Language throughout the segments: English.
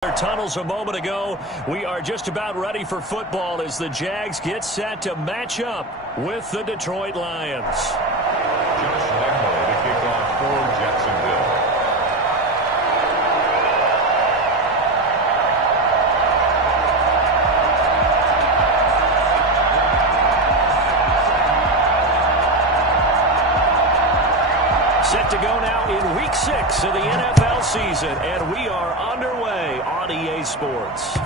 Tunnels a moment ago. We are just about ready for football as the Jags get set to match up with the Detroit Lions. Josh Lambo to kick off for Jacksonville. Set to go now in Week 6 of the NFL season, and we are underway on EA Sports.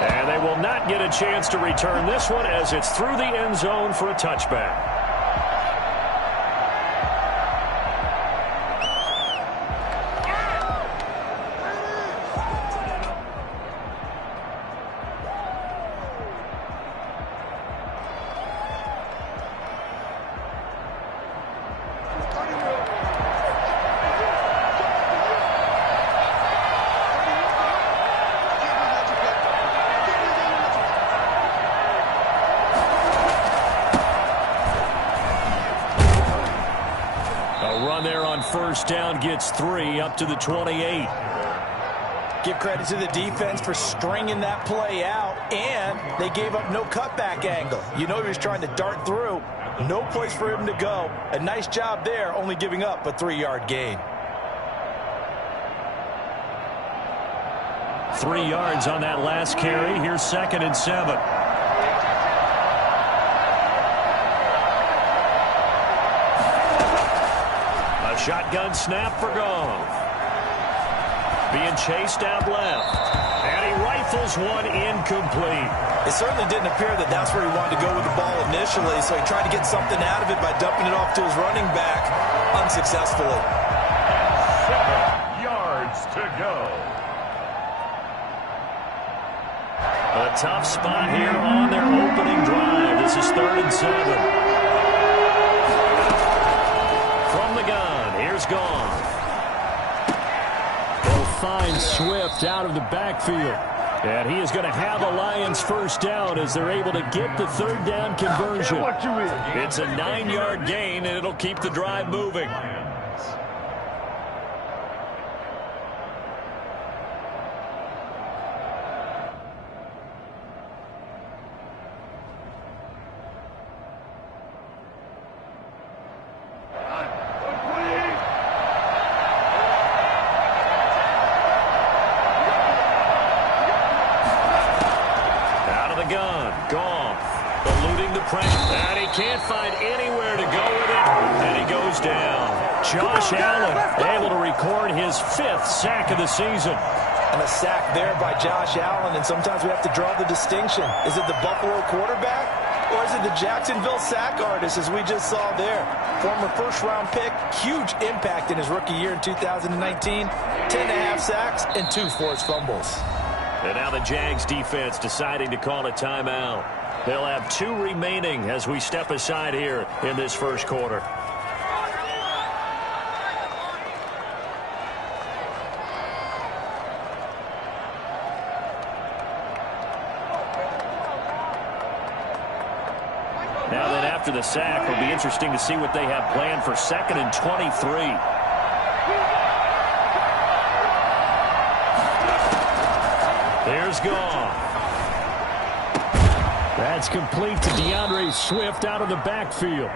And they will not get a chance to return this one as it's through the end zone for a touchback. First down gets 3 up to the 28. Give credit to the defense for stringing that play out, and they gave up no cutback angle. You know he was trying to dart through. No place for him to go. A nice job there, only giving up a 3-yard gain. 3 yards on that last carry. Here's 2nd and 7. Shotgun snap for Goff. Being chased out left. And he rifles one incomplete. It certainly didn't appear that that's where he wanted to go with the ball initially, so he tried to get something out of it by dumping it off to his running back unsuccessfully. 7 yards to go. A tough spot here on their opening drive. This is 3rd and 7. From the gun. Here's Goff. They'll find Swift out of the backfield. And he is going to have the Lions first down as they're able to get the 3rd down conversion. It's a 9-yard gain, and it'll keep the drive moving. And he can't find anywhere to go with it, and he goes down. Josh Allen able to record his 5th sack of the season. And a sack there by Josh Allen, and sometimes we have to draw the distinction. Is it the Buffalo quarterback, or is it the Jacksonville sack artist, as we just saw there? Former first-round pick, huge impact in his rookie year in 2019, 10.5 sacks and 2 forced fumbles. And now the Jags defense deciding to call a timeout. They'll have 2 remaining as we step aside here in this first quarter. Now then, after the sack, it'll be interesting to see what they have planned for 2nd and 23. There's Goff. That's complete to DeAndre Swift out of the backfield.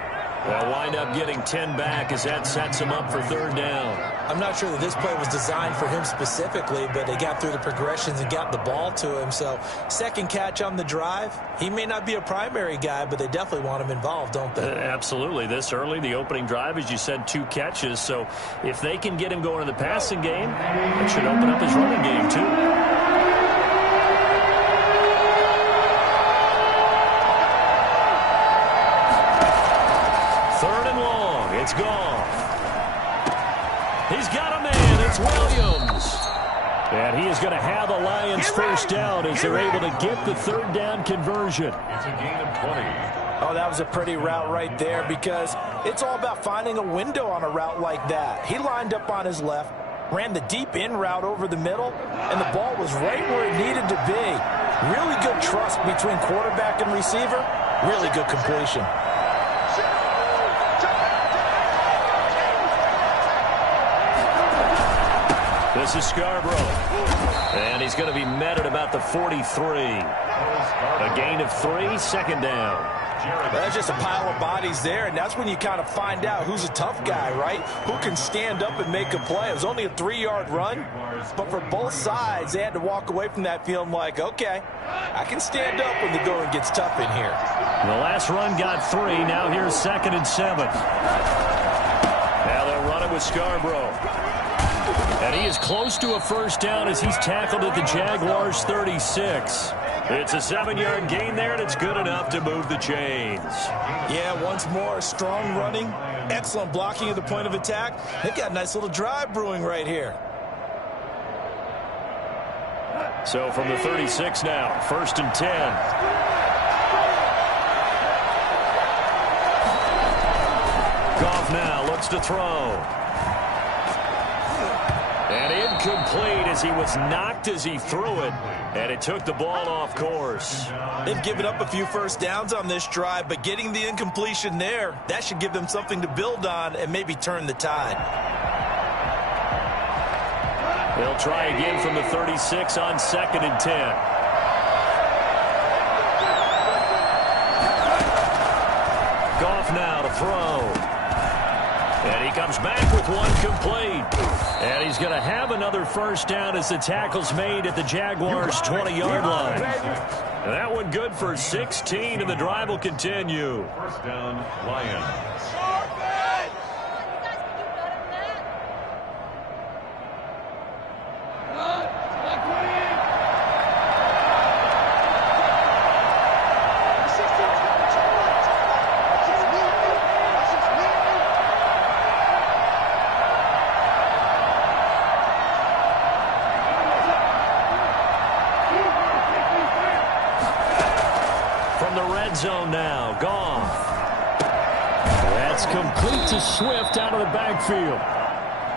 They'll wind up getting 10 back as that sets him up for 3rd down. I'm not sure that this play was designed for him specifically, but they got through the progressions and got the ball to him. So 2nd catch on the drive. He may not be a primary guy, but they definitely want him involved, don't they? Absolutely. This early, the opening drive, as you said, 2 catches. So if they can get him going in the passing game, it should open up his running game too. It's Goff. He's got a man. It's Williams. And he is going to have the Lions first down as they're able to get the 3rd down conversion. It's a gain of 20. Oh, that was a pretty route right there, because it's all about finding a window on a route like that. He lined up on his left, ran the deep in route over the middle, and the ball was right where it needed to be. Really good trust between quarterback and receiver. Really good completion. This is Scarborough. And he's going to be met at about the 43. A gain of 3, second down. There's just a pile of bodies there, and that's when you kind of find out who's a tough guy, right? Who can stand up and make a play. It was only a 3-yard run, but for both sides, they had to walk away from that feeling like, okay, I can stand up when the going gets tough in here. The last run got 3. Now here's 2nd and 7. Now they'll run it with Scarborough. And he is close to a first down as he's tackled at the Jaguars' 36. It's a 7-yard gain there, and it's good enough to move the chains. Yeah, once more, strong running, excellent blocking at the point of attack. They've got a nice little drive brewing right here. So from the 36 now, 1st and 10. Goff now looks to throw. And incomplete as he was knocked as he threw it. And it took the ball off course. They've given up a few first downs on this drive, but getting the incompletion there, that should give them something to build on and maybe turn the tide. They'll try again from the 36 on 2nd and 10. Goff now to throw. And he comes back with one complete. And he's going to have another first down as the tackle's made at the Jaguars' 20-yard line. And that one good for 16, and the drive will continue. First down, Lions. Zone now, Goff. That's complete to Swift out of the backfield.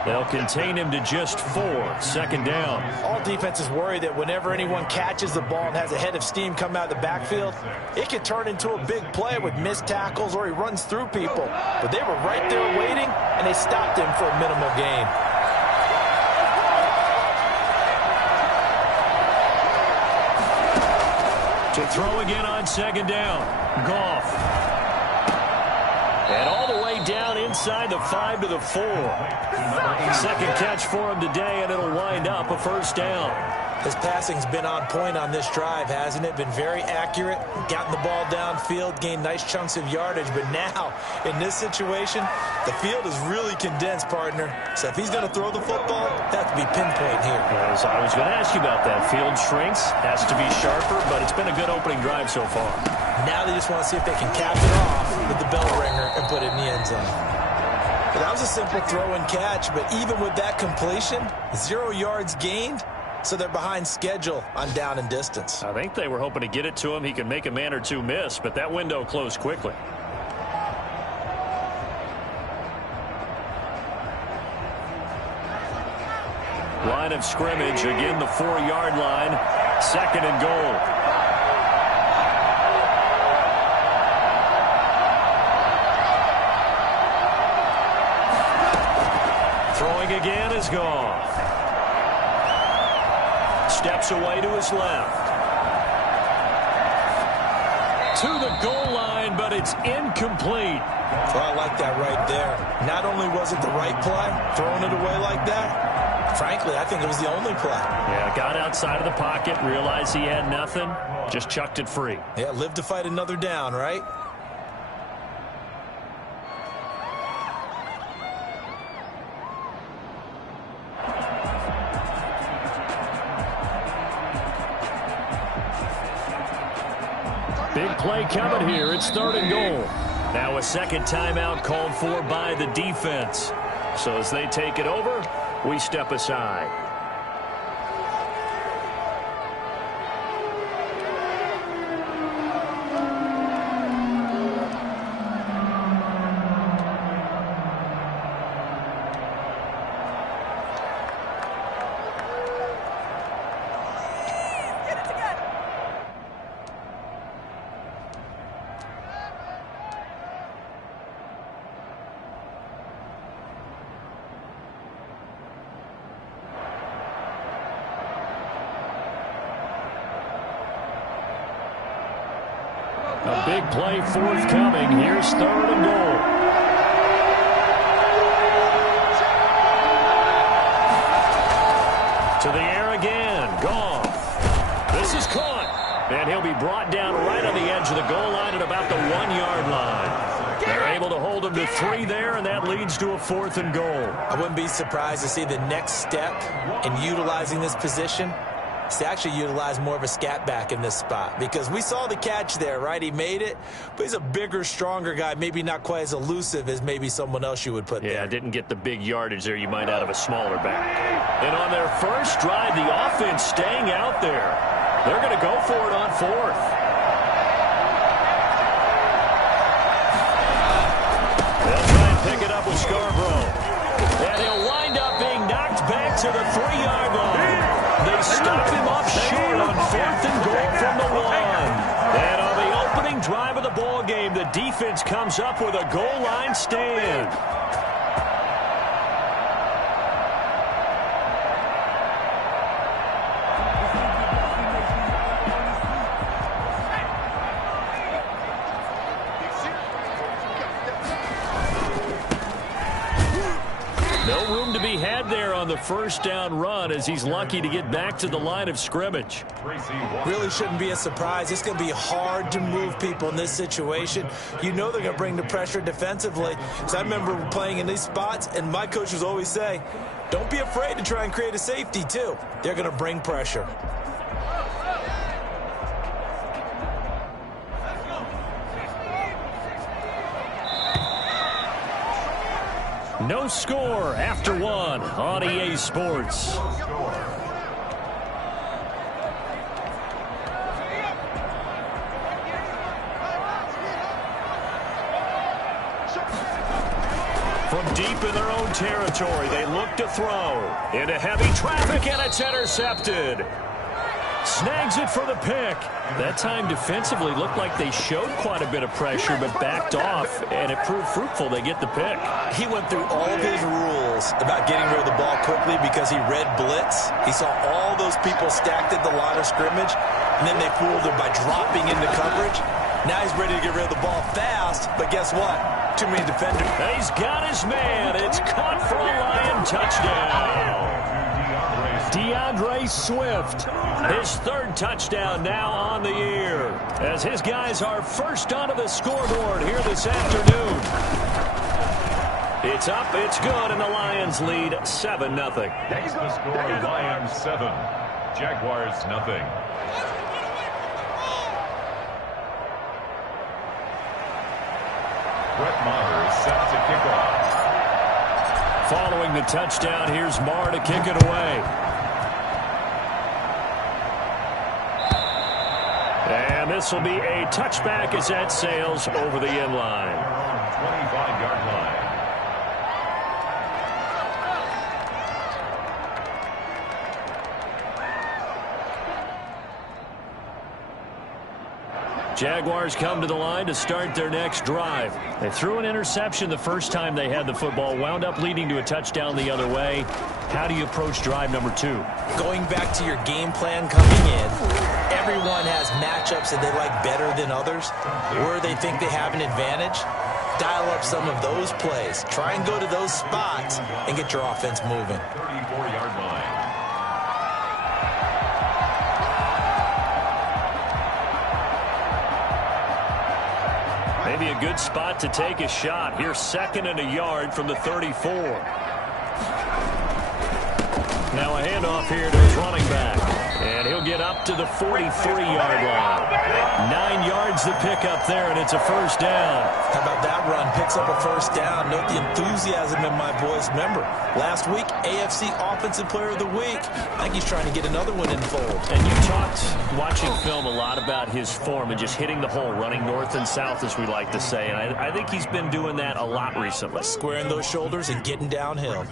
They'll contain him to just 4, 2nd down. All defenses worry that whenever anyone catches the ball and has a head of steam come out of the backfield, it can turn into a big play with missed tackles or he runs through people. But they were right there waiting, and they stopped him for a minimal gain. To throw again on 2nd down. Goff. And all the way down inside the 5 to the 4. Second catch for him today, and it'll wind up a first down. His passing's been on point on this drive, hasn't it? Been very accurate, gotten the ball downfield, gained nice chunks of yardage. But now, in this situation, the field is really condensed, partner. So if he's going to throw the football, that has to be pinpoint here. As I was going to ask you about that. Field shrinks, has to be sharper, but it's been a good opening drive so far. Now they just want to see if they can cap it off with the bell ringer and put it in the end zone. But that was a simple throw and catch, but even with that completion, 0 yards gained. So they're behind schedule on down and distance. I think they were hoping to get it to him. He could make a man or two miss, but that window closed quickly. Line of scrimmage, again the 4-yard line. 2nd and goal. Throwing again is Goff. Steps away to his left. To the goal line, but it's incomplete. Well, I like that right there. Not only was it the right play, throwing it away like that, frankly, I think it was the only play. Yeah, got outside of the pocket, realized he had nothing, just chucked it free. Yeah, live to fight another down, right? Big play coming here. It's 3rd and goal. Now a second timeout called for by the defense. So as they take it over, we step aside. A big play forthcoming. Here's 3rd and goal. To the air again. Goff. This is caught. And he'll be brought down right on the edge of the goal line at about the 1-yard line. They're able to hold him to 3 there, and that leads to a 4th and goal. I wouldn't be surprised to see the next step in utilizing this position is to actually utilize more of a scat back in this spot, because we saw the catch there, right? He made it, but he's a bigger, stronger guy, maybe not quite as elusive as maybe someone else you would put there. Yeah, didn't get the big yardage there you might out of a smaller back. And on their first drive, the offense staying out there. They're going to go for it on 4th. They'll try and pick it up with Scarborough. And he'll wind up being knocked back to the 3-yard line. They stop him up short on 4th and goal from the 1. And on the opening drive of the ball game, the defense comes up with a goal line stand. No room to be had there on the first down run, as he's lucky to get back to the line of scrimmage. Really shouldn't be a surprise. It's going to be hard to move people in this situation. You know they're going to bring the pressure defensively. So I remember playing in these spots, and my coach would always say, don't be afraid to try and create a safety too. They're going to bring pressure. No score after 1 on EA Sports. From deep in their own territory, they look to throw. Into heavy traffic, and it's intercepted. Snags it for the pick. That time defensively looked like they showed quite a bit of pressure but backed off, and it proved fruitful. They get the pick. He went through all of his rules about getting rid of the ball quickly because he read blitz. He saw all those people stacked at the line of scrimmage, and then they fooled him by dropping into coverage. Now he's ready to get rid of the ball fast, but guess what? Too many defenders. He's got his man. It's caught for a Lion touchdown. DeAndre Swift, his 3rd touchdown now on the year, as his guys are first onto the scoreboard here this afternoon. It's up, it's good, and the Lions lead 7-0. That's the score, Lions 7, Jaguars 0. Brett Maher is set to kick off. Following the touchdown, here's Maher to kick it away. And this will be a touchback as that sails over the end line. 25-yard line. Jaguars come to the line to start their next drive. They threw an interception the first time they had the football, wound up leading to a touchdown the other way. How do you approach drive number 2? Going back to your game plan coming in, everyone has matchups that they like better than others, or they think they have an advantage. Dial up some of those plays. Try and go to those spots and get your offense moving. 34-yard line. Maybe a good spot to take a shot. Here's 2nd and a yard from the 34. Now a handoff here to his running back. And he'll get up to the 43-yard line. 9 yards to pick up there, and it's a first down. How about that run? Picks up a first down. Note the enthusiasm in my voice. Remember, last week, AFC Offensive Player of the Week. I think he's trying to get another one in fold. And you talked, watching film, a lot about his form and just hitting the hole, running north and south, as we like to say. And I think he's been doing that a lot recently. Squaring those shoulders and getting downhill.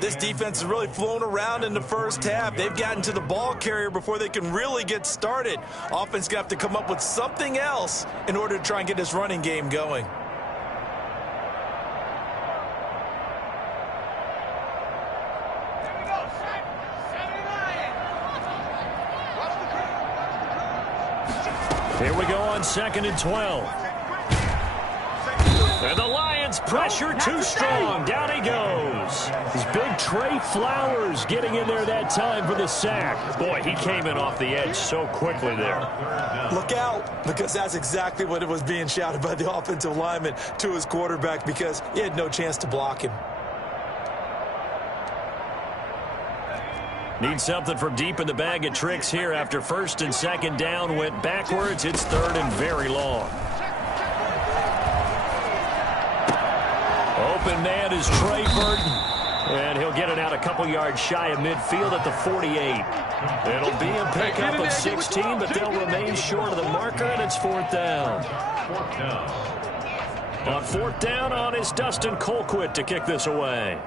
This defense has really flown around in the first half. They've gotten to the ball carrier before they can really get started. Offense going to have to come up with something else in order to try and get this running game going. Here we go on 2nd and 12. And the Lions pressure too strong. Down he goes. His big Trey Flowers getting in there that time for the sack. Boy, he came in off the edge so quickly there. Look out, because that's exactly what it was being shouted by the offensive lineman to his quarterback, because he had no chance to block him. Need something from deep in the bag of tricks here after 1st and 2nd down went backwards. It's 3rd and very long. Open man is Trey Burton. And he'll get it out a couple yards shy of midfield at the 48. It'll be a pickup of 16, but they'll remain short of the marker, and it's 4th down. On 4th down on is Dustin Colquitt to kick this away.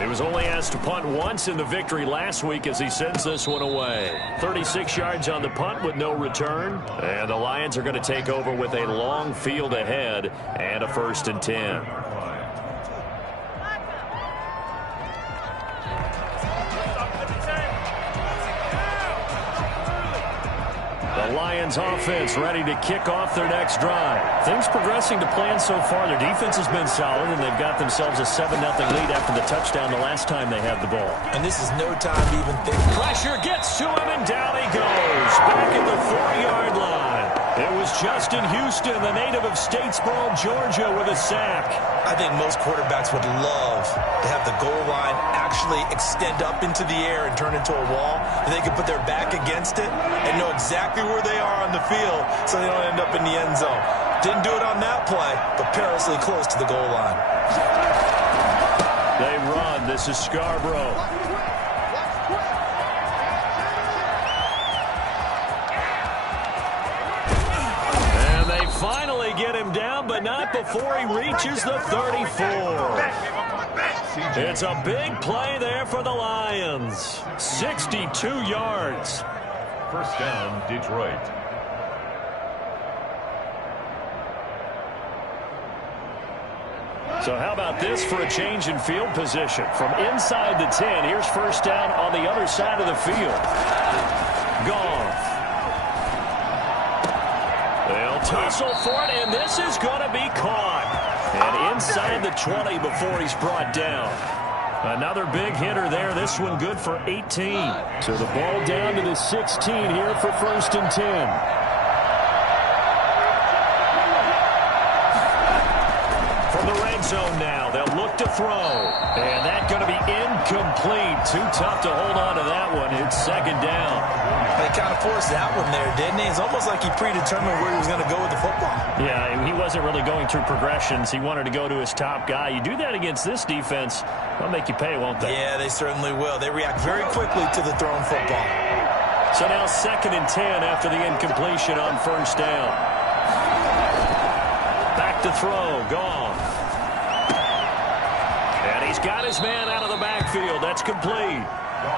He was only asked to punt once in the victory last week as he sends this one away. 36 yards on the punt with no return. And the Lions are going to take over with a long field ahead and a 1st and 10. The Lions offense ready to kick off their next drive. Things progressing to plan so far. Their defense has been solid, and they've got themselves a 7-0 lead after the touchdown the last time they had the ball. And this is no time to even think. Pressure gets to him, and down he goes. Back at the 4-yard line. It was Justin Houston, the native of Statesboro, Georgia, with a sack. I think most quarterbacks would love to have the goal line actually extend up into the air and turn into a wall, and they can put their back against it and know exactly where they are on the field so they don't end up in the end zone. Didn't do it on that play, but perilously close to the goal line. They run. This is Scarborough. And they finally get him down, but not before he reaches the 34. It's a big play there for the Lions. 62 yards. 1st down, Detroit. So how about this for a change in field position? From inside the 10, here's 1st down on the other side of the field. Goff. They'll tussle for it, and this is going to be caught. And inside the 20 before he's brought down. Another big hitter there. This one good for 18. So the ball down to the 16 here for 1st and 10. Zone now. They'll look to throw. And that's going to be incomplete. Too tough to hold on to that one. It's 2nd down. They kind of forced that one there, didn't he? It's almost like he predetermined where he was going to go with the football. Yeah, he wasn't really going through progressions. He wanted to go to his top guy. You do that against this defense, they'll make you pay, won't they? Yeah, they certainly will. They react very quickly to the thrown football. So now 2nd and 10 after the incompletion on 1st down. Back to throw. Goff. He's got his man out of the backfield. That's complete.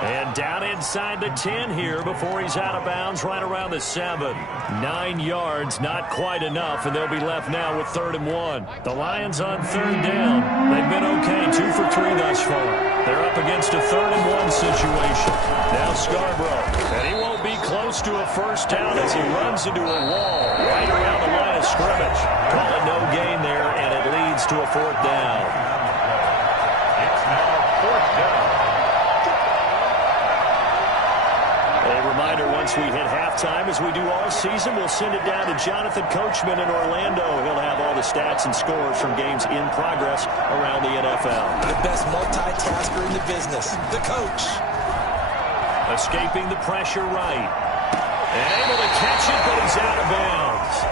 And down inside the 10 here before he's out of bounds right around the 7. 9 yards, not quite enough, and they'll be left now with 3rd and 1. The Lions on 3rd down. They've been okay, 2 for 3 thus far. They're up against a 3rd and 1 situation. Now Scarborough, and he won't be close to a 1st down as he runs into a wall right around the line of scrimmage. Call it no gain there, and it leads to a 4th down. Reminder, once we hit halftime, as we do all season, we'll send it down to Jonathan Coachman in Orlando. He'll have all the stats and scores from games in progress around the NFL. The best multitasker in the business, the coach. Escaping the pressure right. And able to catch it, but he's out of bounds.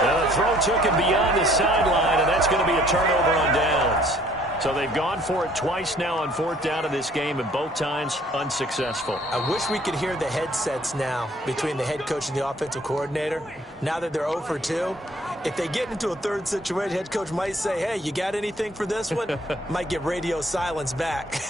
Now the throw took him beyond the sideline, and that's going to be a turnover on downs. So they've gone for it twice now on 4th down in this game, and both times unsuccessful. I wish we could hear the headsets now between the head coach and the offensive coordinator. Now that they're 0 for 2, if they get into a 3rd situation, head coach might say, hey, you got anything for this one? Might get radio silence back.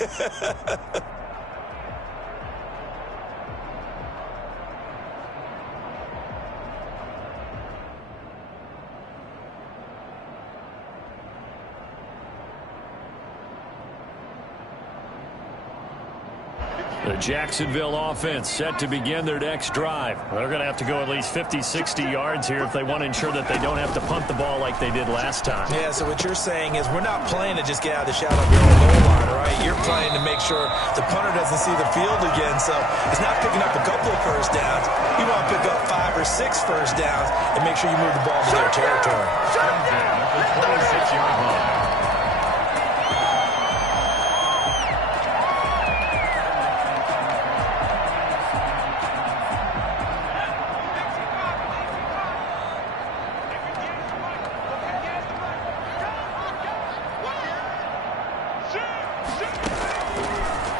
The Jacksonville offense set to begin their next drive. They're going to have to go at least 50, 60 yards here if they want to ensure that they don't have to punt the ball like they did last time. Yeah, so what you're saying is we're not playing to just get out of the shadow of your own goal line, right? You're playing to make sure the punter doesn't see the field again, so it's not picking up a couple of first downs. You want to pick up 5 or 6 first downs and make sure you move the ball to their territory. Shut down at the 26-yard line.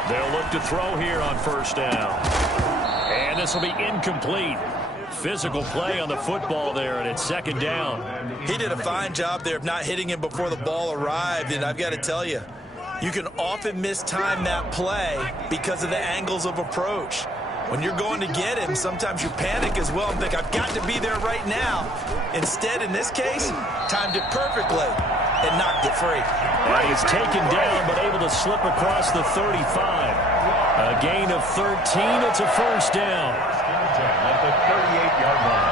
They'll look to throw here on first down. And this will be incomplete. Physical play on the football there, and it's second down. He did a fine job there of not hitting him before the ball arrived, and I've got to tell you, you can often mistime that play because of the angles of approach. When you're going to get him, sometimes you panic as well and think, I've got to be there right now. Instead, in this case, timed it perfectly and knocked it free. And he's taken down but able to slip across the 35. A gain of 13. It's a first down. At the 38-yard line.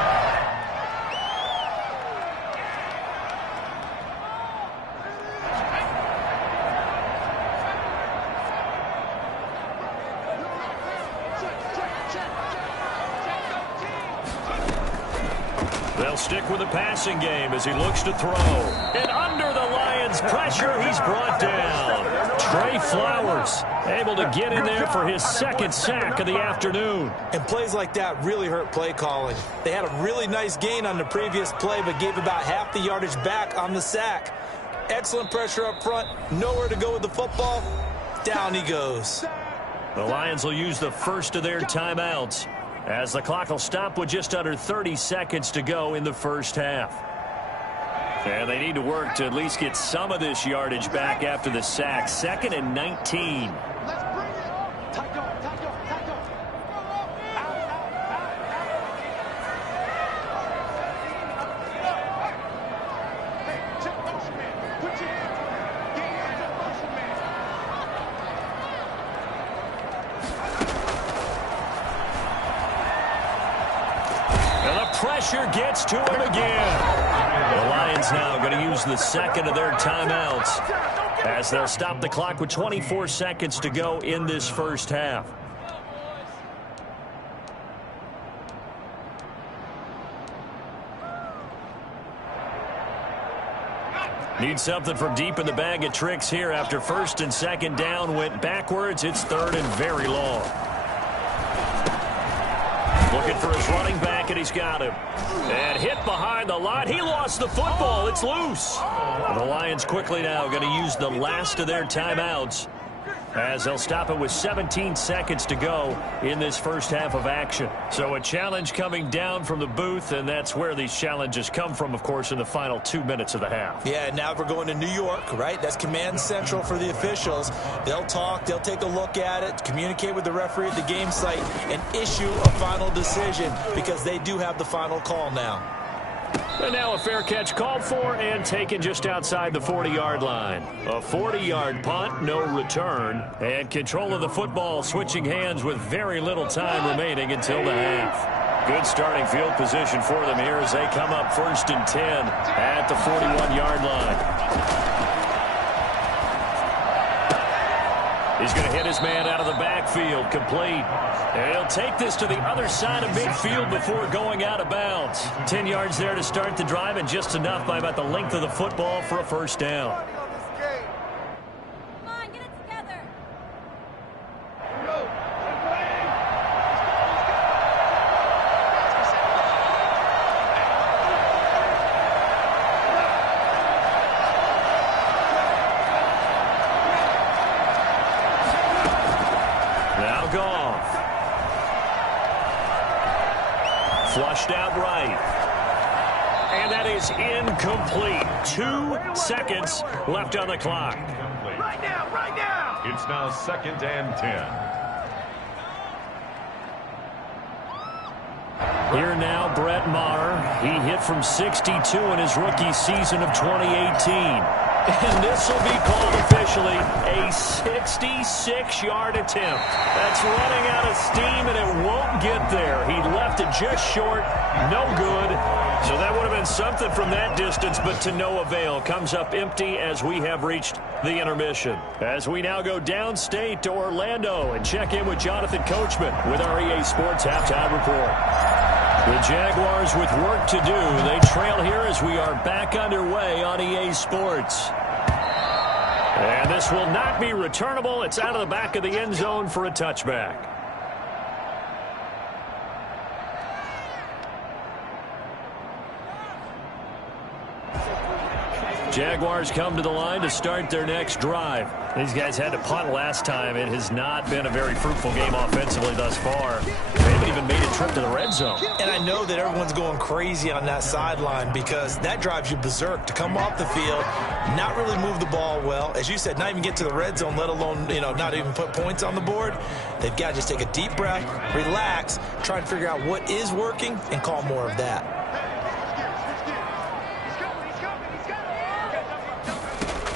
They'll stick with the passing game as he looks to throw. And under the Lions' pressure, he's brought down. Trey Flowers able to get in there for his second sack of the afternoon. And plays like that really hurt play calling. They had a really nice gain on the previous play, but gave about half the yardage back on the sack. Excellent pressure up front. Nowhere to go with the football. Down he goes. The Lions will use the first of their timeouts as the clock will stop with just under 30 seconds to go in the first half. And they need to work to at least get some of this yardage back after the sack. 2nd and 19. Pressure gets to him again. The Lions now going to use the second of their timeouts as they'll stop the clock with 24 seconds to go in this first half. Need something from deep in the bag of tricks here after first and second down went backwards. It's third and very long. Looking for his running back, and he's got him. And hit behind the line. He lost the football. It's loose. The Lions quickly now going to use the last of their timeouts as they'll stop it with 17 seconds to go in this first half of action. So a challenge coming down from the booth, and that's where these challenges come from, of course, in the final 2 minutes of the half. Yeah, now we're going to New York, right? That's command central for the officials. They'll talk, they'll take a look at it, communicate with the referee at the game site, and issue a final decision because they do have the final call now. And now a fair catch called for and taken just outside the 40-yard line. A 40-yard punt, no return, and control of the football switching hands with very little time remaining until the half. Good starting field position for them here as they come up 1st and 10 at the 41-yard line. He's going to hit his man out of the backfield, complete. And he'll take this to the other side of midfield before going out of bounds. 10 yards there to start the drive, and just enough by about the length of the football for a first down. Come on, get it together. Now Goff. Flushed out right. And that is incomplete. 2 seconds left on the clock. Right now. It's now 2nd and 10. Here now, Brett Maher. He hit from 62 in his rookie season of 2018. And this will be called officially a 66-yard attempt. That's running out of steam, and it won't get there. He left it just short. No good. So that would have been something from that distance, but to no avail. Comes up empty as we have reached the intermission. As we now go downstate to Orlando and check in with Jonathan Coachman with our EA Sports Halftime Report. The Jaguars with work to do. They trail here as we are back underway on EA Sports. And this will not be returnable. It's out of the back of the end zone for a touchback. Jaguars come to the line to start their next drive. These guys had to punt last time. It has not been a very fruitful game offensively thus far. They haven't even made a trip to the red zone. And I know that everyone's going crazy on that sideline because that drives you berserk to come off the field, not really move the ball well. As you said, not even get to the red zone, let alone, not even put points on the board. They've got to just take a deep breath, relax, try and figure out what is working, and call more of that.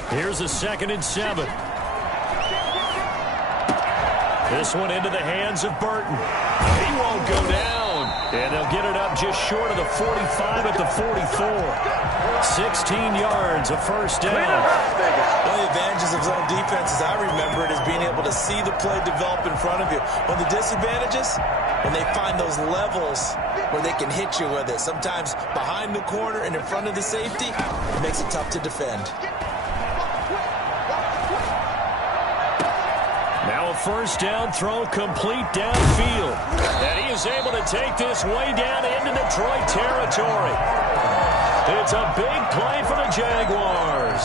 Here's a 2nd and 7. This one into the hands of Burton. He won't go down. And they'll get it up just short of the 45 at the 44. 16 yards, a first down. One of the advantages of zone defense, as I remember it, is being able to see the play develop in front of you. One of the disadvantages, when they find those levels where they can hit you with it, sometimes behind the corner and in front of the safety, it makes it tough to defend. Now a first down throw complete downfield. And he is able to take this way down into Detroit territory. It's a big play for the Jaguars.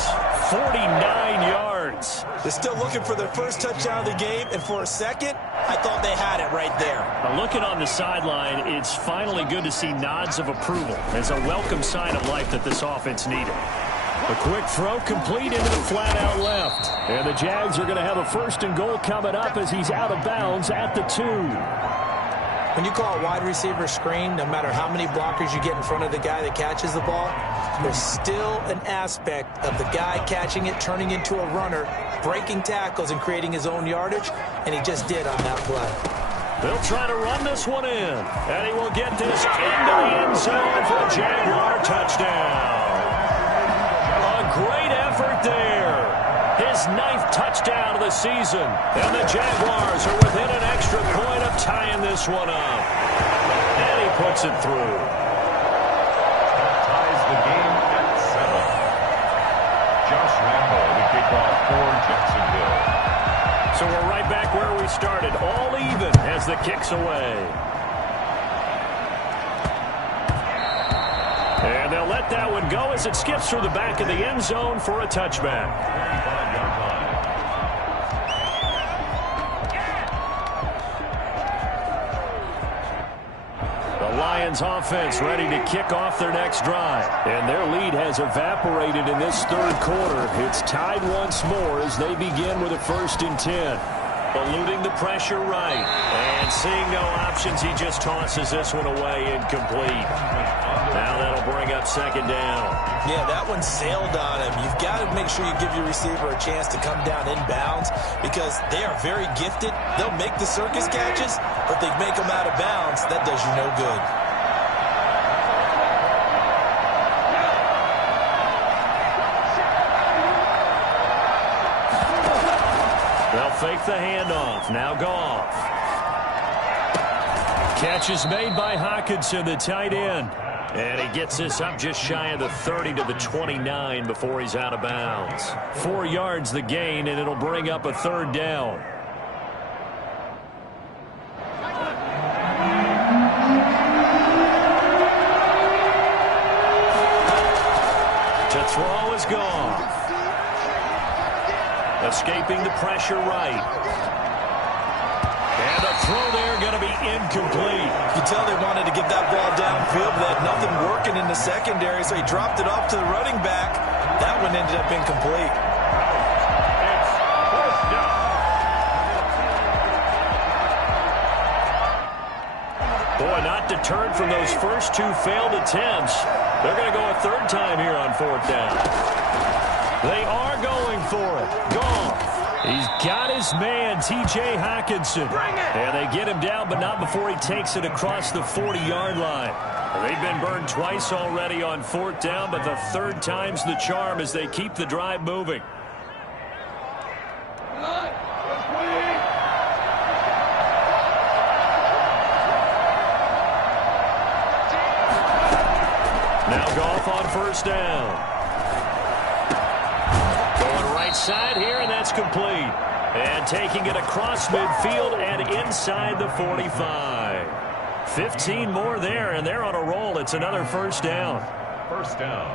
49 yards. They're still looking for their first touchdown of the game, and for a second, I thought they had it right there. Now looking on the sideline, it's finally good to see nods of approval. It's a welcome sign of life that this offense needed. A quick throw complete into the flat out left. And the Jags are going to have a 1st and goal coming up as he's out of bounds at the 2. When you call a wide receiver screen, no matter how many blockers you get in front of the guy that catches the ball, there's still an aspect of the guy catching it, turning into a runner, breaking tackles and creating his own yardage, and he just did on that play. They'll try to run this one in, and he will get this into the end zone for a Jaguar touchdown. Great effort there. His 9th touchdown of the season. And the Jaguars are within an extra point of tying this one up. And he puts it through. Ties the game at 7. Josh Lambo, the kickoff for Jacksonville. So we're right back where we started. All even as the kick's away. And they'll let that one go as it skips through the back of the end zone for a touchback. The Lions offense ready to kick off their next drive. And their lead has evaporated in this 3rd quarter. It's tied once more as they begin with a 1st and 10. Eluding the pressure right. And seeing no options, he just tosses this one away incomplete. Now that'll bring up 2nd down. Yeah, that one sailed on him. You've got to make sure you give your receiver a chance to come down inbounds because they are very gifted. They'll make the circus catches, but they make them out of bounds. That does you no good. They'll fake the handoff. Now Goff. Catch is made by Hockenson, the tight end. And he gets this up just shy of the 30 to the 29 before he's out of bounds. 4 yards the gain, and it'll bring up a 3rd down. To throw is Goff. Escaping the pressure right. And the throw there going to be incomplete. You can tell they wanted to get that ball downfield, but they had nothing working in the secondary, so he dropped it off to the running back. That one ended up incomplete. It's 4th down. Boy, not deterred from those first 2 failed attempts. They're going to go a 3rd time here on 4th down. They are going for it. Goff. He's got his man, T.J. Hockenson. And they get him down, but not before he takes it across the 40-yard line. They've been burned twice already on 4th down, but the third time's the charm as they keep the drive moving. Now Goff on 1st down. Going right side here, and that's complete. And taking it across midfield and inside the 45. 15 more there, and they're on a roll. It's another 1st down. 1st down.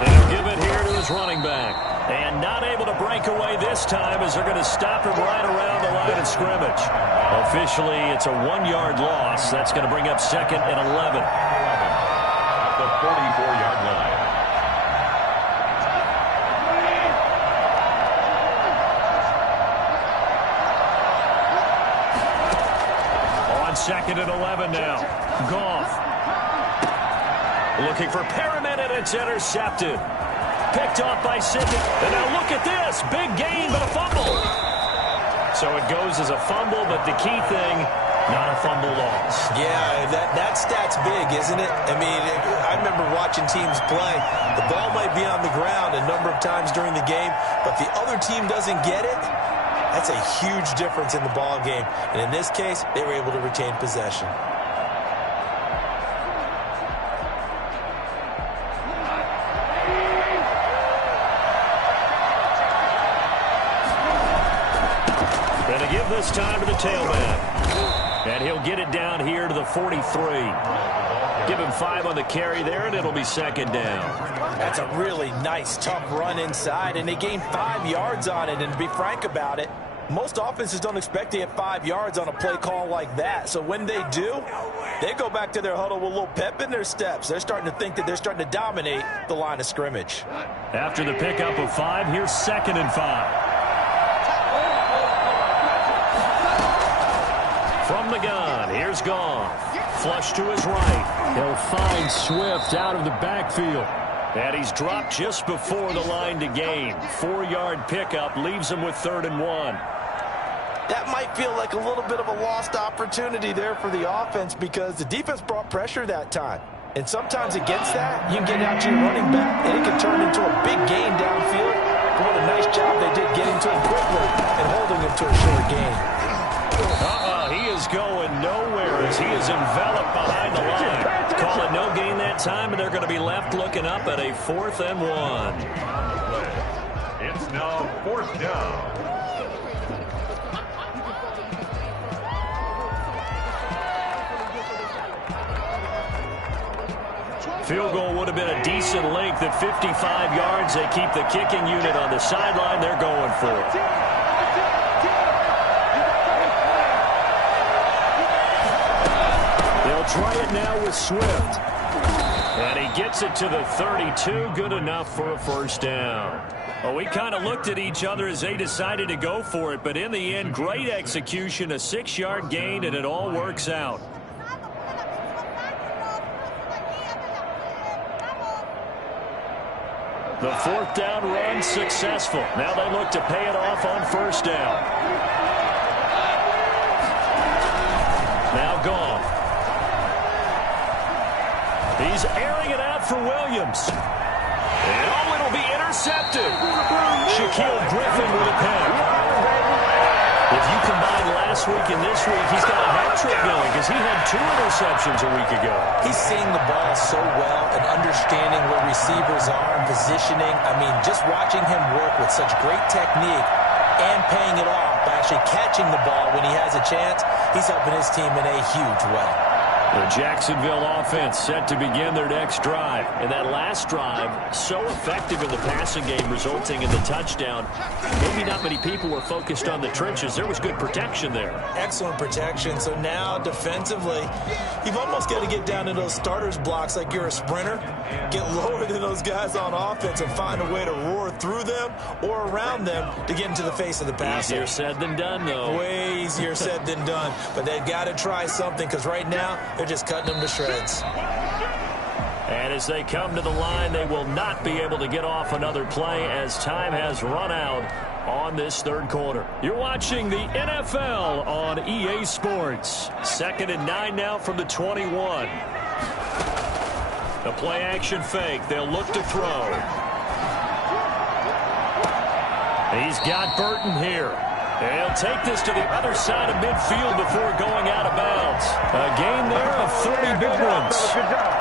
And he'll give it here to his running back. And not able to break away this time as they're going to stop him right around the line of scrimmage. Officially, it's a 1-yard loss. That's going to bring up 2nd and 11. At the 44-yard line. On 2nd and 11 now. Goff. Looking for Perriman, and it's intercepted. Picked off by Sidney. And now look at this. Big gain, but a fumble. So it goes as a fumble, but the key thing, not a fumble loss. Yeah, that stat's big, isn't it? I mean, I remember watching teams play. The ball might be on the ground a number of times during the game, but the other team doesn't get it. That's a huge difference in the ball game. And in this case, they were able to retain possession. Give this time to the tailback. And he'll get it down here to the 43. Give him 5 on the carry there, and it'll be 2nd down. That's a really nice, tough run inside, and they gained 5 yards on it. And to be frank about it, most offenses don't expect to get 5 yards on a play call like that. So when they do, they go back to their huddle with a little pep in their steps. They're starting to think that they're starting to dominate the line of scrimmage. After the pickup of 5, here's 2nd and 5. From the gun, here's Goff. Flush to his right. He'll find Swift out of the backfield. And he's dropped just before the line to gain. 4-yard pickup leaves him with 3rd and 1. That might feel like a little bit of a lost opportunity there for the offense because the defense brought pressure that time. And sometimes against that, you can get out to your running back, and it can turn into a big gain downfield. What a nice job they did getting to him quickly and holding him to a short gain. He is going nowhere as he is enveloped behind the line. Call it no gain that time, and they're going to be left looking up at a 4th and 1. It's now 4th down. Field goal would have been a decent length at 55 yards. They keep the kicking unit on the sideline. They're going for it. Try it now with Swift. And he gets it to the 32. Good enough for a 1st down. Well, we kind of looked at each other as they decided to go for it. But in the end, great execution, a 6-yard gain, and it all works out. The 4th down run successful. Now they look to pay it off on 1st down. Now Goff. He's airing it out for Williams. And oh, it'll be intercepted. Shaquille Griffin with a pick. If you combine last week and this week, he's got a hat trick going because he had 2 interceptions a week ago. He's seeing the ball so well and understanding where receivers are and positioning. I mean, just watching him work with such great technique and paying it off by actually catching the ball when he has a chance, he's helping his team in a huge way. The Jacksonville offense set to begin their next drive. And that last drive, so effective in the passing game, resulting in the touchdown. Maybe not many people were focused on the trenches. There was good protection there. Excellent protection. So now, defensively, you've almost got to get down to those starters blocks like you're a sprinter. Get lower than those guys on offense and find a way to roar through them or around them to get into the face of the passer. Easier said than done, though. Way easier said than done. But they've got to try something because right now, they're just cutting them to shreds. And as they come to the line, they will not be able to get off another play as time has run out on this third quarter. You're watching the NFL on EA Sports. 2nd and 9 now from the 21. The play action fake. They'll look to throw. He's got Burton here. He'll take this to the other side of midfield before going out of bounds. A gain there of 30 big ones.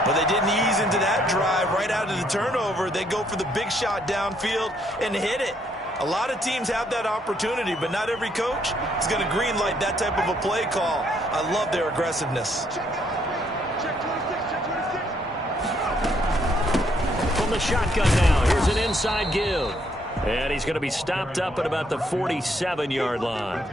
But they didn't ease into that drive right out of the turnover. They go for the big shot downfield and hit it. A lot of teams have that opportunity, but not every coach is going to greenlight that type of a play call. I love their aggressiveness. From the shotgun now, here's an inside give. And he's going to be stopped up at about the 47-yard line.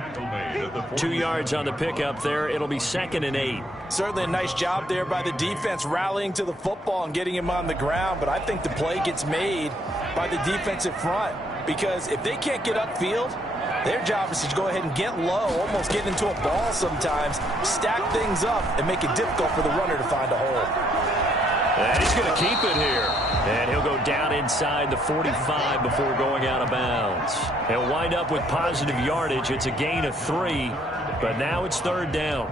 2 yards on the pickup there. It'll be 2nd and 8. Certainly a nice job there by the defense rallying to the football and getting him on the ground. But I think the play gets made by the defensive front. Because if they can't get upfield, their job is to go ahead and get low, almost get into a ball sometimes, stack things up, and make it difficult for the runner to find a hole. And he's going to keep it here. And he'll go down inside the 45 before going out of bounds. He'll wind up with positive yardage. It's a gain of 3, but now it's 3rd down.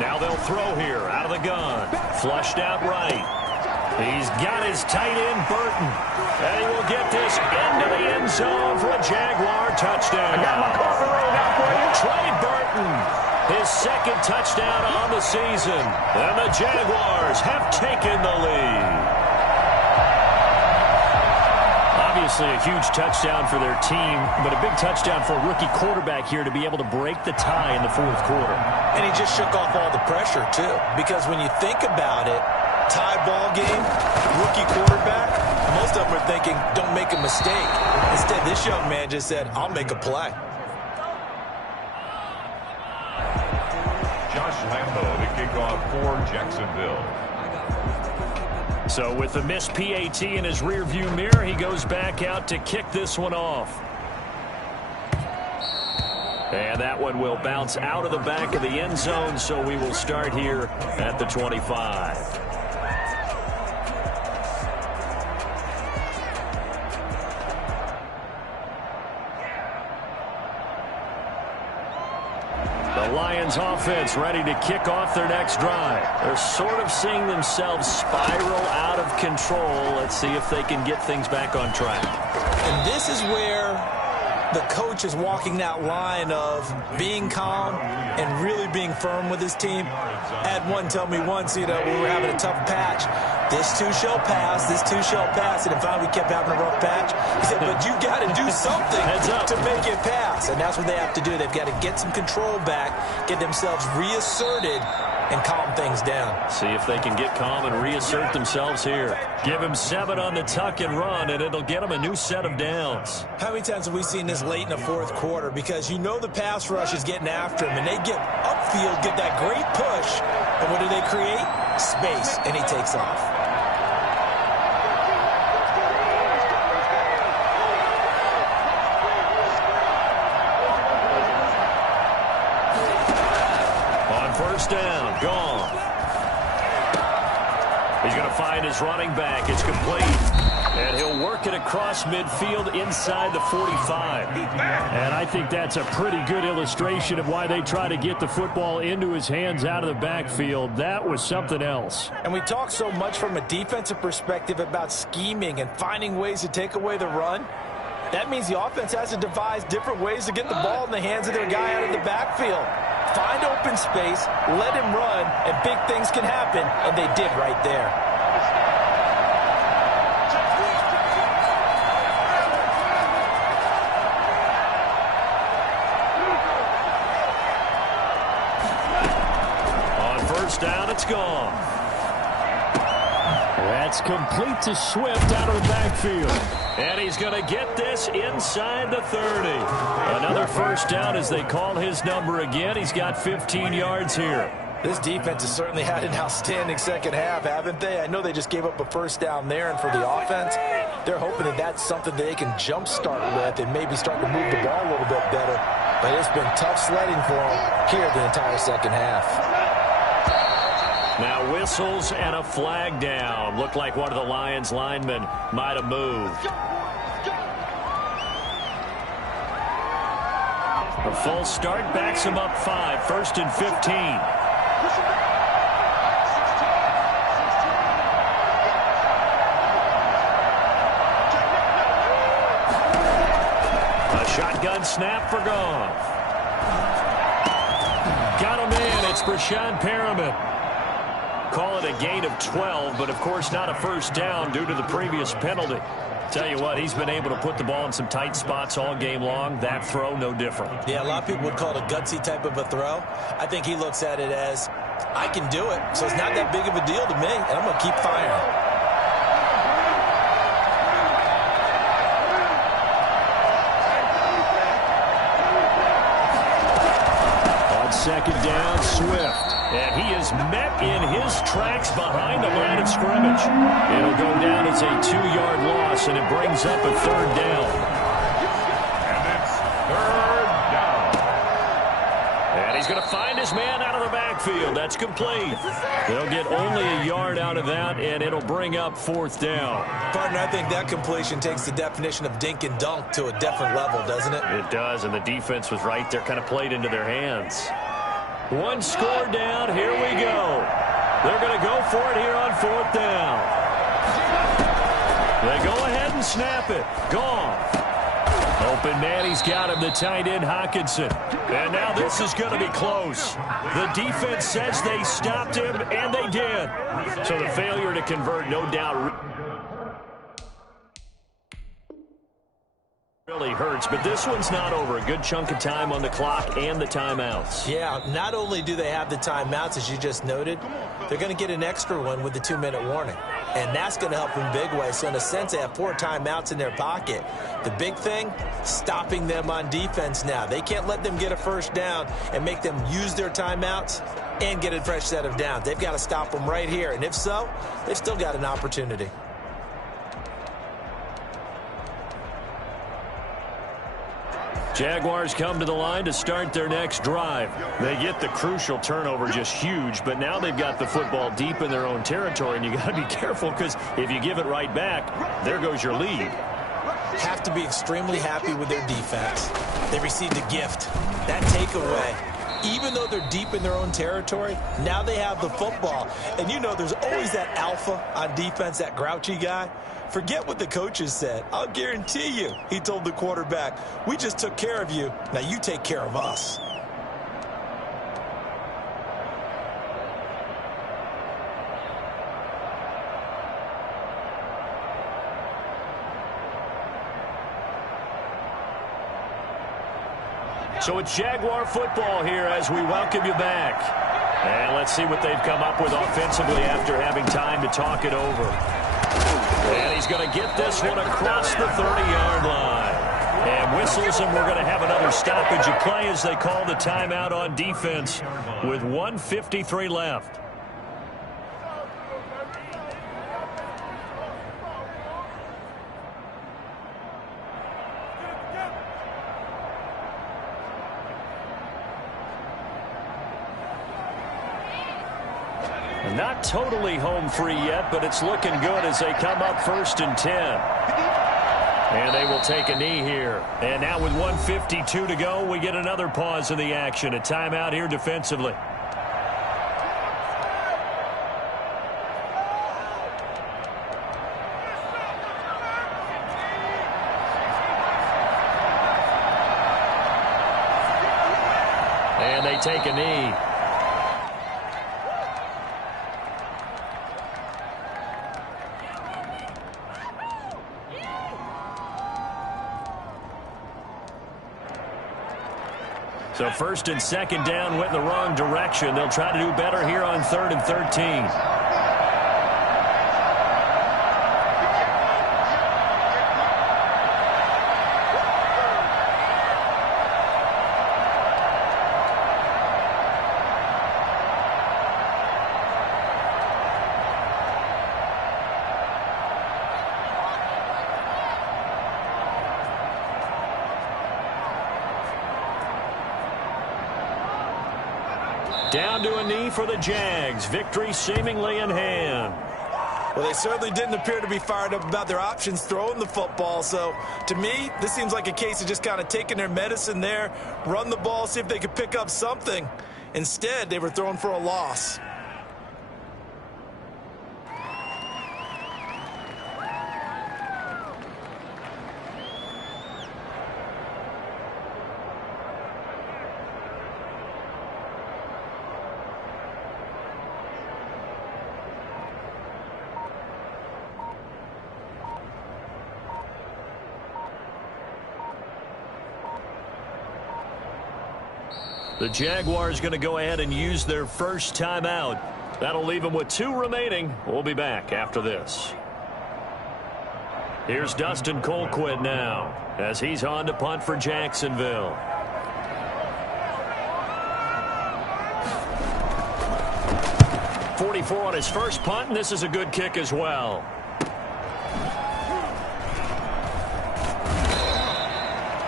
Now they'll throw here out of the gun. Flushed out right. He's got his tight end, Burton. And he will get this into the end zone for a Jaguar touchdown. Trey Burton, his 2nd touchdown on the season. And the Jaguars have taken the lead. Obviously a huge touchdown for their team, but a big touchdown for a rookie quarterback here to be able to break the tie in the 4th quarter. And he just shook off all the pressure, too. Because when you think about it, tie ball game, rookie quarterback, most of them are thinking, don't make a mistake. Instead, this young man just said, I'll make a play. Josh Lambo, the kickoff for Jacksonville. So with the missed PAT in his rearview mirror, he goes back out to kick this one off. And that one will bounce out of the back of the end zone, so we will start here at the 25. The Lions offense ready to kick off their next drive. They're sort of seeing themselves spiral out of control. Let's see if they can get things back on track. And this is where the coach is walking that line of being calm and really being firm with his team. I had one tell me once, we were having a tough patch. This too shall pass, this too shall pass. And finally we kept having a rough patch. He said, but you got to do something to make it pass. And that's what they have to do. They've got to get some control back, get themselves reasserted, and calm things down. See if they can get calm and reassert themselves here. Give him 7 on the tuck and run, and it'll get them a new set of downs. How many times have we seen this late in the 4th quarter? Because you know the pass rush is getting after him, and they get upfield, get that great push, and what do they create? Space, and he takes off. First down, gone. He's going to find his running back. It's complete. And he'll work it across midfield inside the 45. And I think that's a pretty good illustration of why they try to get the football into his hands out of the backfield. That was something else. And we talk so much from a defensive perspective about scheming and finding ways to take away the run. That means the offense has to devise different ways to get the ball in the hands of their guy out of the backfield. Find open space, let him run, and big things can happen, and they did right there. Down, it's gone. That's complete to Swift out of the backfield. And he's going to get this inside the 30. Another first down as they call his number again. He's got 15 yards here. This defense has certainly had an outstanding second half, haven't they? I know they just gave up a first down there, and for the offense, they're hoping that that's something that they can jumpstart with and maybe start to move the ball a little bit better. But it's been tough sledding for them here the entire second half. Now whistles and a flag down. Looked like one of the Lions linemen might have moved. A full start backs him up 5, 1st and 15. A shotgun snap for Goff. Got him in. It's Brashad Perriman. Call it a gain of 12, but of course not a first down due to the previous penalty. Tell you what, he's been able to put the ball in some tight spots all game long. That throw, no different. Yeah, a lot of people would call it a gutsy type of a throw. I think he looks at it as, I can do it, so it's not that big of a deal to me, and I'm going to keep firing. On second down, Swift. And he is met in his tracks behind the line of scrimmage. It'll go down as a 2-yard loss, and it brings up a third down. And it's third down. And he's going to find his man out of the backfield. That's complete. They'll get only a yard out of that, and it'll bring up 4th down. Partner, I think that completion takes the definition of dink and dunk to a different level, doesn't it? It does, and the defense was right there, kind of played into their hands. One score down. Here we go. They're going to go for it here on 4th down. They go ahead and snap it. Gone. Open man. He's got him, the tight end, Hockenson. And now this is going to be close. The defense says they stopped him, and they did. So the failure to convert, no doubt, really hurts, but this one's not over. A good chunk of time on the clock and the timeouts. Yeah, not only do they have the timeouts, as you just noted, they're going to get an extra one with the 2-minute warning. And that's going to help in big ways. So in a sense, they have 4 timeouts in their pocket. The big thing, stopping them on defense now. They can't let them get a first down and make them use their timeouts and get a fresh set of downs. They've got to stop them right here. And if so, they've still got an opportunity. Jaguars come to the line to start their next drive. They get the crucial turnover, just huge, but now they've got the football deep in their own territory, and you got to be careful because if you give it right back, there goes your lead. Have to be extremely happy with their defense. They received a gift. That takeaway, even though they're deep in their own territory, now they have the football. And you know there's always that alpha on defense, that grouchy guy. Forget what the coaches said. I'll guarantee you, he told the quarterback, we just took care of you. Now you take care of us. So it's Jaguar football here as we welcome you back. And let's see what they've come up with offensively after having time to talk it over. And he's going to get this one across the 30-yard line. And whistles, and we're going to have another stoppage of play as they call the timeout on defense with 1:53 left. Not totally home free yet, but it's looking good as they come up 1st and 10. And they will take a knee here. And now with 1:52 to go, we get another pause in the action. A timeout here defensively. And they take a knee. So 1st and 2nd down went in the wrong direction. They'll try to do better here on 3rd and 13. Down to a knee for the Jags. Victory seemingly in hand. Well, they certainly didn't appear to be fired up about their options throwing the football. So, to me, this seems like a case of just kind of taking their medicine there, run the ball, see if they could pick up something. Instead, they were throwing for a loss. The Jaguars going to go ahead and use their first timeout. That'll leave them with 2 remaining. We'll be back after this. Here's Dustin Colquitt now as he's on to punt for Jacksonville. .44 on his first punt, and this is a good kick as well.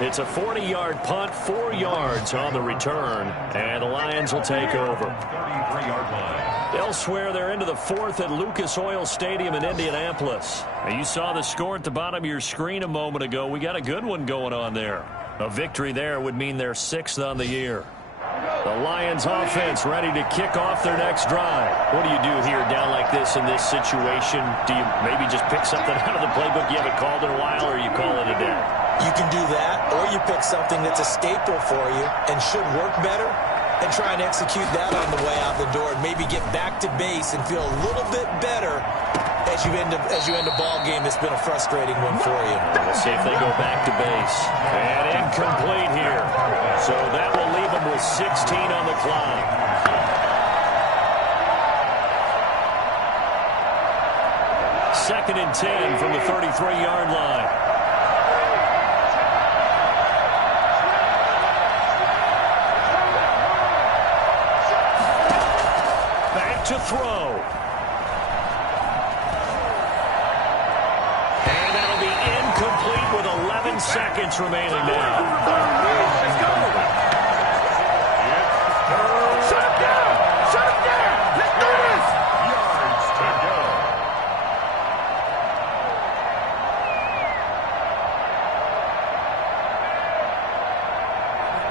It's a 40-yard punt, 4 yards on the return, and the Lions will take over. 33-yard line. Elsewhere, they're into the 4th at Lucas Oil Stadium in Indianapolis. Now, you saw the score at the bottom of your screen a moment ago. We got a good one going on there. A victory there would mean they're 6th on the year. The Lions offense ready to kick off their next drive. What do you do here down like this in this situation? Do you maybe just pick something out of the playbook you haven't called in a while, or you call it a day? You can do that, or you pick something that's a staple for you and should work better and try and execute that on the way out the door and maybe get back to base and feel a little bit better as you end a ball game that's been a frustrating one for you. We'll see if they go back to base. And incomplete here. So that will leave them with 16 on the clock. Second and 10 from the 33-yard line. Back to throw. And that'll be incomplete with 11 seconds remaining now. Let's go. Shut him down. Shut him down. Let's do this. Yards to go.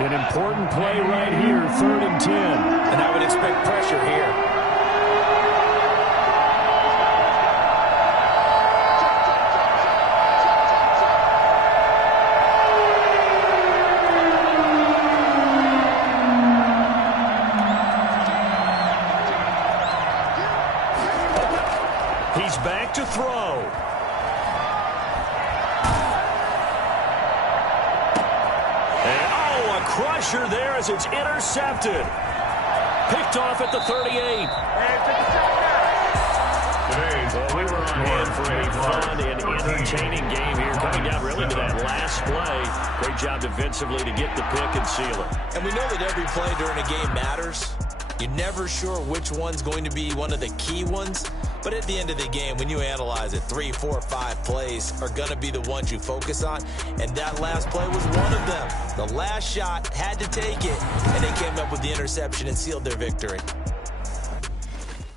An important play right here, 3rd and 10. And I would expect pressure here. He's back to throw. And, oh, a crusher there as it's intercepted. Picked off at the 38. Well, we were on hand for a fun and entertaining game here, coming down really to that last play. Great job defensively to get the pick and seal it. And we know that every play during a game matters. You're never sure which one's going to be one of the key ones. But at the end of the game, when you analyze it, 3, 4, 5 plays are going to be the ones you focus on. And that last play was one of them. The last shot had to take it, and they came up with the interception and sealed their victory.